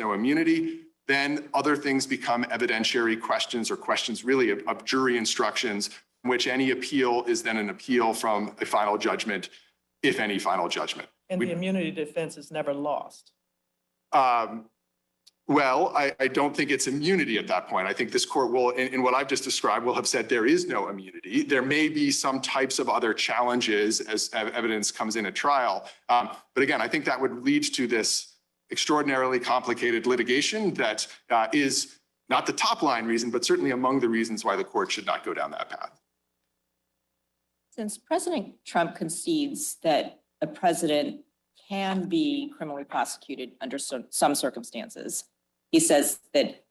no immunity, then other things become evidentiary questions or questions really of jury instructions, in which any appeal is then an appeal from a final judgment, if any final judgment. And the immunity defense is never lost. Well, I don't think it's immunity at that point. I think this court will, in what I've just described, will have said there is no immunity. There may be some types of other challenges as evidence comes in at trial. But again, I think that would lead to this extraordinarily complicated litigation that is not the top line reason, but certainly among the reasons why the court should not go down that path. Since President Trump concedes that a president can be criminally prosecuted under some circumstances, he says that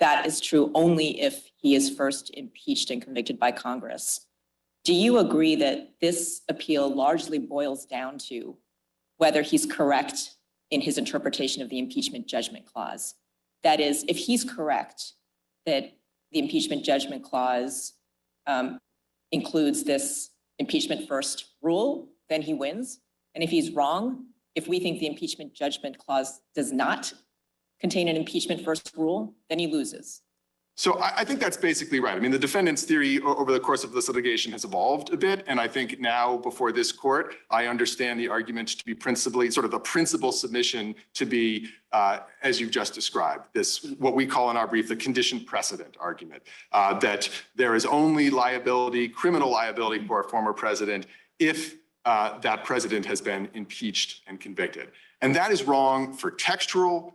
that is true only if he is first impeached and convicted by Congress. Do you agree that this appeal largely boils down to whether he's correct in his interpretation of the impeachment judgment clause? That is, if he's correct that the impeachment judgment clause includes this impeachment first rule, then he wins. And if he's wrong, if we think the impeachment judgment clause does not contain an impeachment first rule, then he loses. So I think that's basically right. I mean, the defendant's theory over the course of this litigation has evolved a bit. And I think now before this court, I understand the argument to be principally sort of the principal submission to be, as you've just described, this, what we call in our brief, the conditioned precedent argument, that there is only liability, criminal liability for a former president if that president has been impeached and convicted. And that is wrong for textual,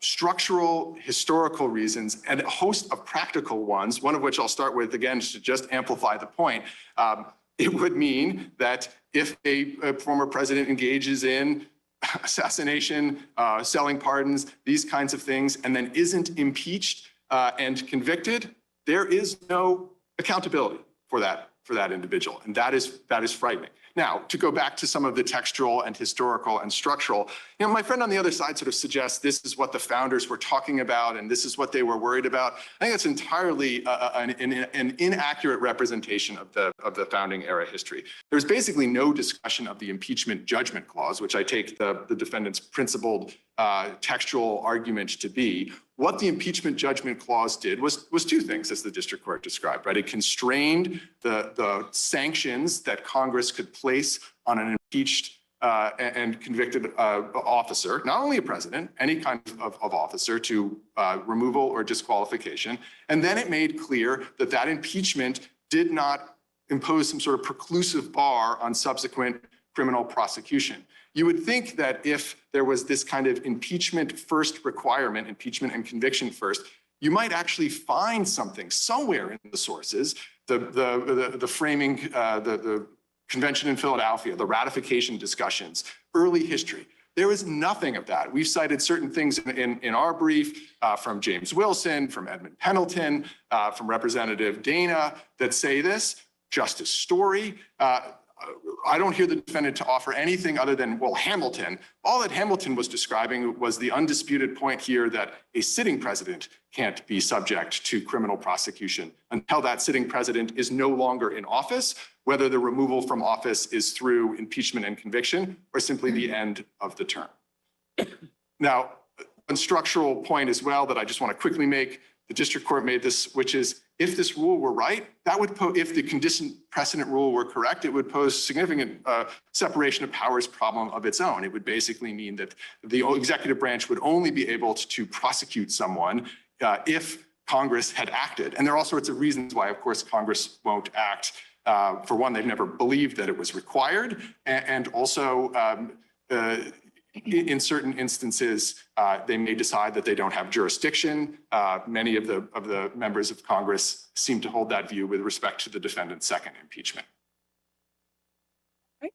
structural, historical reasons, and a host of practical ones, one of which I'll start with, again, to just amplify the point. It would mean that if a former president engages in assassination, selling pardons, these kinds of things, and then isn't impeached and convicted, there is no accountability for that individual. And that is frightening. Now, to go back to some of the textual and historical and structural, my friend on the other side sort of suggests this is what the founders were talking about and this is what they were worried about. I think that's entirely an inaccurate representation of the founding era history. There's basically no discussion of the impeachment judgment clause, which I take the defendant's principled textual argument to be. What the impeachment judgment clause did was two things, as the district court described, right? It constrained the sanctions that Congress could place on an impeached and convicted officer, not only a president, any kind of officer, to removal or disqualification. And then it made clear that that impeachment did not impose some sort of preclusive bar on subsequent criminal prosecution. You would think that if there was this kind of impeachment first requirement, impeachment and conviction first, you might actually find something somewhere in the sources, the framing, the convention in Philadelphia, the ratification discussions, early history. There is nothing of that. We've cited certain things in our brief from James Wilson, from Edmund Pendleton, from Representative Dana that say this. Justice Story. I don't hear the defendant to offer anything other than, well, Hamilton. All that Hamilton was describing was the undisputed point here that a sitting president can't be subject to criminal prosecution until that sitting president is no longer in office, whether the removal from office is through impeachment and conviction or simply the end of the term. Now, one structural point as well that I just want to quickly make, the district court made this, which is if this rule were right, that would if the conditioned precedent rule were correct, it would pose significant separation of powers problem of its own. It would basically mean that the executive branch would only be able to prosecute someone if Congress had acted. And there are all sorts of reasons why, of course, Congress won't act. For one, they've never believed that it was required. And also, in certain instances, they may decide that they don't have jurisdiction. Many of the members of Congress seem to hold that view with respect to the defendant's second impeachment. Right.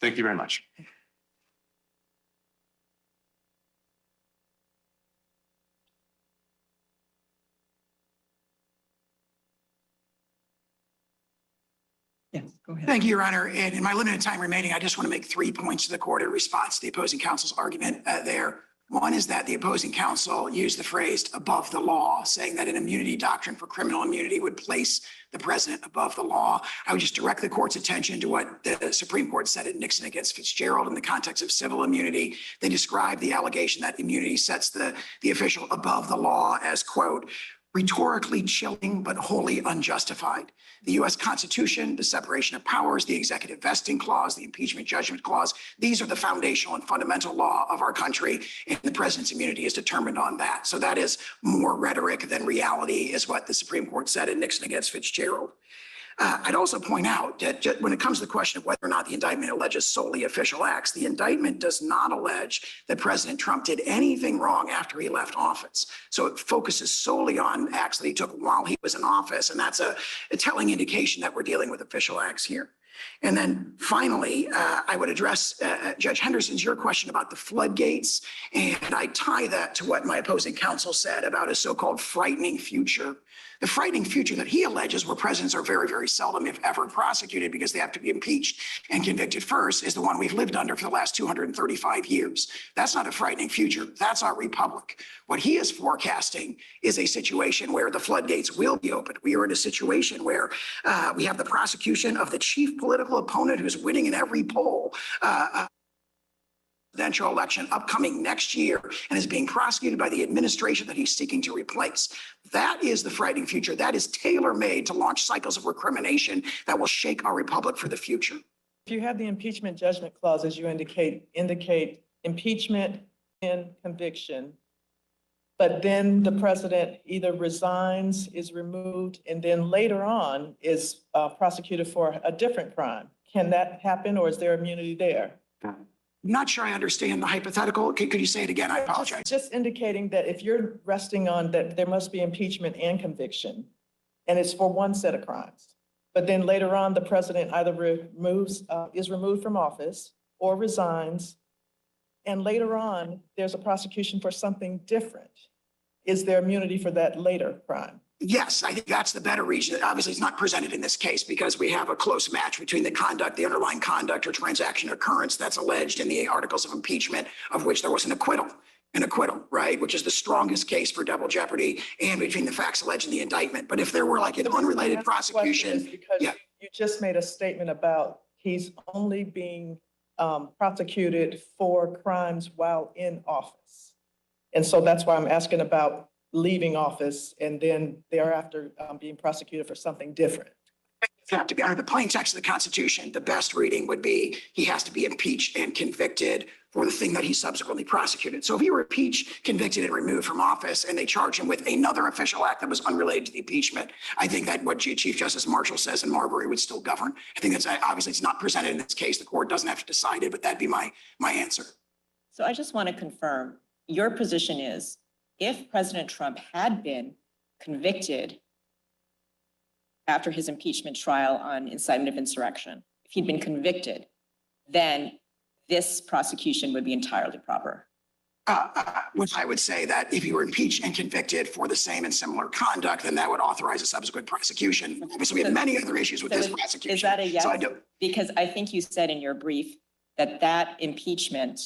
Thank you very much. Yes, go ahead. Thank you, Your Honor. And in my limited time remaining, I just want to make 3 points to the court in response to the opposing counsel's argument there. One is that the opposing counsel used the phrase above the law, saying that an immunity doctrine for criminal immunity would place the president above the law. I would just direct the court's attention to what the Supreme Court said in Nixon against Fitzgerald in the context of civil immunity. They described the allegation that immunity sets the official above the law as, quote, rhetorically chilling but wholly unjustified. The U.S. Constitution, the separation of powers, the executive vesting clause, the impeachment judgment clause, these are the foundational and fundamental law of our country, and the president's immunity is determined on that. So that is more rhetoric than reality, is what the Supreme Court said in Nixon against Fitzgerald. I'd also point out that when it comes to the question of whether or not the indictment alleges solely official acts, the indictment does not allege that President Trump did anything wrong after he left office. So it focuses solely on acts that he took while he was in office. And that's a telling indication that we're dealing with official acts here. And then finally, I would address Judge Henderson's, your question about the floodgates. And I tie that to what my opposing counsel said about a so-called frightening future. The frightening future that he alleges, where presidents are very, very seldom, if ever, prosecuted because they have to be impeached and convicted first, is the one we've lived under for the last 235 years. That's not a frightening future. That's our republic. What he is forecasting is a situation where the floodgates will be opened. We are in a situation where we have the prosecution of the chief political opponent who's winning in every poll. Presidential election upcoming next year and is being prosecuted by the administration that he's seeking to replace. That is the frightening future. That is tailor-made to launch cycles of recrimination that will shake our republic for the future. If you have the impeachment judgment clause, as you indicate impeachment and conviction, but then the president either resigns, is removed, and then later on is prosecuted for a different crime. Can that happen, or is there immunity there? I'm not sure I understand the hypothetical. Could you say it again? I apologize. Just indicating that if you're resting on that there must be impeachment and conviction, and it's for one set of crimes, but then later on the president either is removed from office or resigns, and later on there's a prosecution for something different. Is there immunity for that later crime? Yes, I think that's the better reason. Obviously, it's not presented in this case because we have a close match between the conduct, the underlying conduct or transaction occurrence that's alleged in the articles of impeachment, of which there was an acquittal, right? Which is the strongest case for double jeopardy, and between the facts alleged in the indictment. But if there were like an unrelated prosecution, because you just made a statement about he's only being prosecuted for crimes while in office. And so that's why I'm asking about leaving office and then thereafter being prosecuted for something different. have to be under the plain text of the Constitution. The best reading would be he has to be impeached and convicted for the thing that he subsequently prosecuted. So if he were impeached, convicted, and removed from office, and they charge him with another official act that was unrelated to the impeachment, I think that what Chief Justice Marshall says in Marbury would still govern. I think that's obviously it's not presented in this case. The court doesn't have to decide it, but that'd be my answer. So I just want to confirm, your position is if President Trump had been convicted after his impeachment trial on incitement of insurrection, if he'd been convicted, then this prosecution would be entirely proper. Which I would say that if he were impeached and convicted for the same and similar conduct, then that would authorize a subsequent prosecution. Obviously, we have many other issues with this prosecution. Is that a yes? So I do. Because I think you said in your brief that that impeachment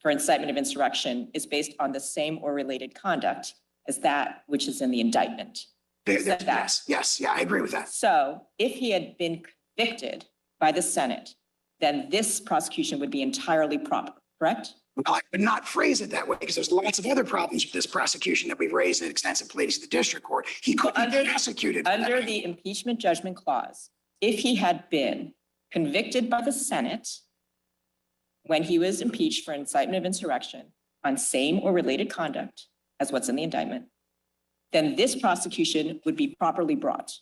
for incitement of insurrection is based on the same or related conduct as that which is in the indictment. Yes, I agree with that. So if he had been convicted by the Senate, then this prosecution would be entirely proper, correct? Well, I would not phrase it that way because there's lots of other problems with this prosecution that we've raised in extensive pleadings to the district court. He could be prosecuted. Under the impeachment judgment clause, if he had been convicted by the Senate when he was impeached for incitement of insurrection on same or related conduct as what's in the indictment, then this prosecution would be properly brought.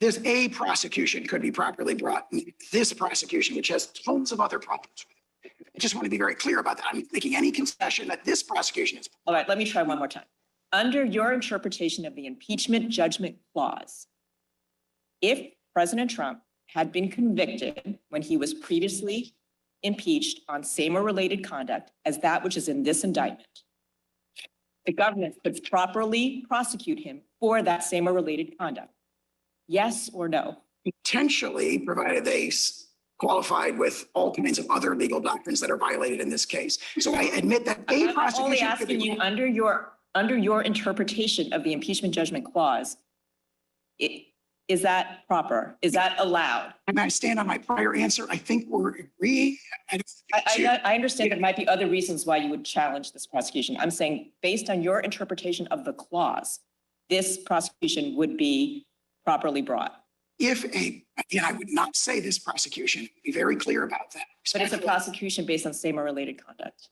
There's a prosecution could be properly brought. This prosecution, which has tons of other problems with it. I just want to be very clear about that. I'm making any concession that this prosecution is. All right, let me try one more time. Under your interpretation of the impeachment judgment clause, if President Trump had been convicted when he was previously impeached on same or related conduct as that which is in this indictment, the government could properly prosecute him for that same or related conduct. Yes or no? Potentially, provided they qualified with all kinds of other legal doctrines that are violated in this case. So I admit that a I'm only prosecution could asking be. you, under your interpretation of the impeachment judgment clause, is that proper? Is that allowed? I mean, I stand on my prior answer. I think we're agreeing. I understand there might be other reasons why you would challenge this prosecution. I'm saying, based on your interpretation of the clause, this prosecution would be properly brought. Again, I would not say this prosecution, be very clear about that. But it's a prosecution based on same or related conduct.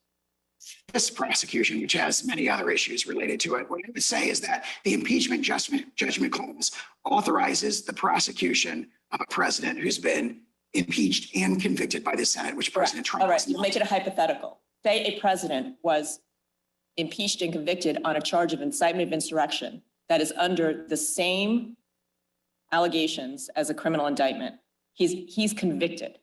This prosecution, which has many other issues related to it, what I would say is that the impeachment judgment clause authorizes the prosecution of a president who's been impeached and convicted by the Senate, which President Trump. All right, has we'll not. make it a hypothetical. Say a president was impeached and convicted on a charge of incitement of insurrection that is under the same allegations as a criminal indictment. He's convicted.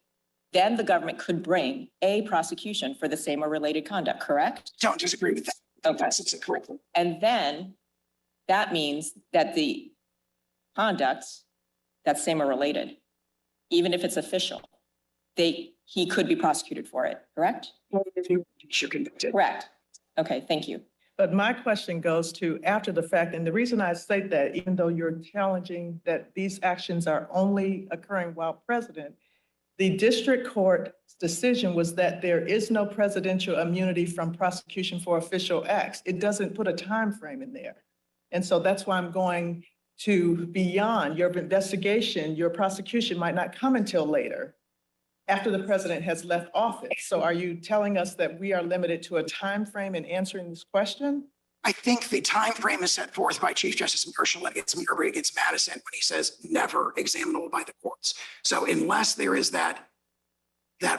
Then the government could bring a prosecution for the same or related conduct, correct? Don't disagree with that. Okay. That's it correctly. And then that means that the conduct that's same or related, even if it's official, he could be prosecuted for it, correct? You're convicted. Correct. Okay, thank you. But my question goes to after the fact, and the reason I say that, even though you're challenging that these actions are only occurring while president, the district court's decision was that there is no presidential immunity from prosecution for official acts. It doesn't put a time frame in there. And so that's why I'm going to beyond your investigation, your prosecution might not come until later, after the president has left office. So are you telling us that we are limited to a time frame in answering this question? I think the time frame is set forth by Chief Justice Marshall against Marbury against Madison when he says never examinable by the courts. So unless there is that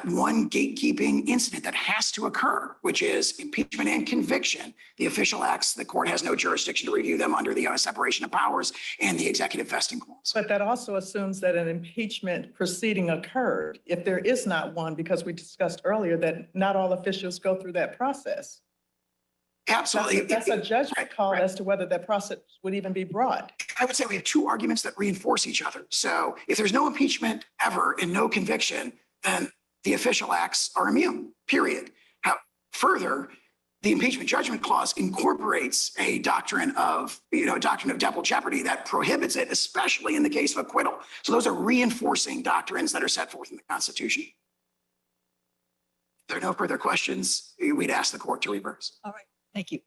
one gatekeeping incident that has to occur, which is impeachment and conviction, the official acts, the court has no jurisdiction to review them under the separation of powers and the executive vesting clause. But that also assumes that an impeachment proceeding occurred. If there is not one, because we discussed earlier that not all officials go through that process. Absolutely. That's a judgment call Right. as to whether that process would even be brought. I would say we have two arguments that reinforce each other. So if there's no impeachment ever and no conviction, then the official acts are immune, period. Further, the impeachment judgment clause incorporates a doctrine of double jeopardy that prohibits it, especially in the case of acquittal. So those are reinforcing doctrines that are set forth in the Constitution. If there are no further questions, we'd ask the court to reverse. All right, thank you.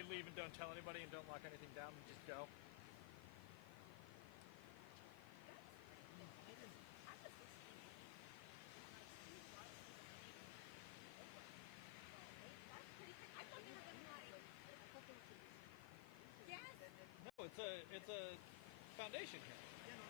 say leave and don't tell anybody and don't lock anything down and just go? No, it's a foundation here. Yeah.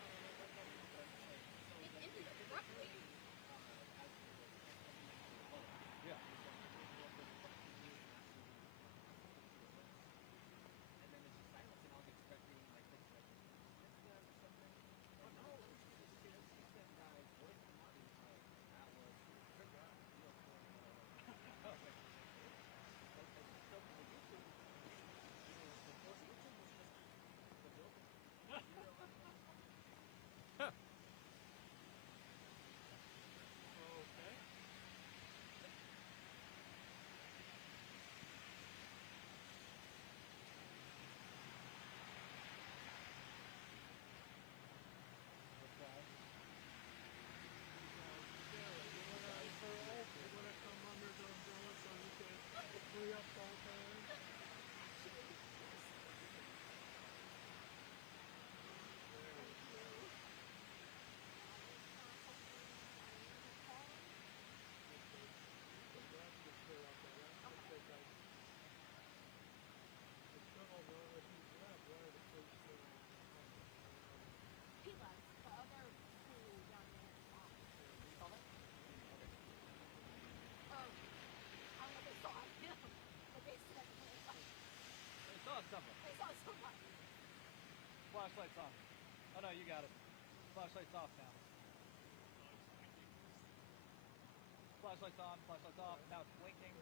Okay. He left. The other two young men off. You saw that? I don't know if they saw him, but they said They saw something. they saw somebody. Flashlight's on. Oh no, you got it. Flashlight's off now. Flashlight's on, flashlight's off. Now it's blinking.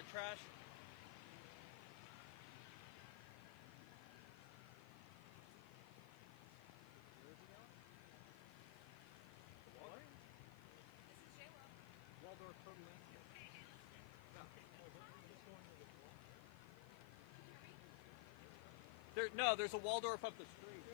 got trash. Waldorf Total Landscape. No, there's a Waldorf up the street.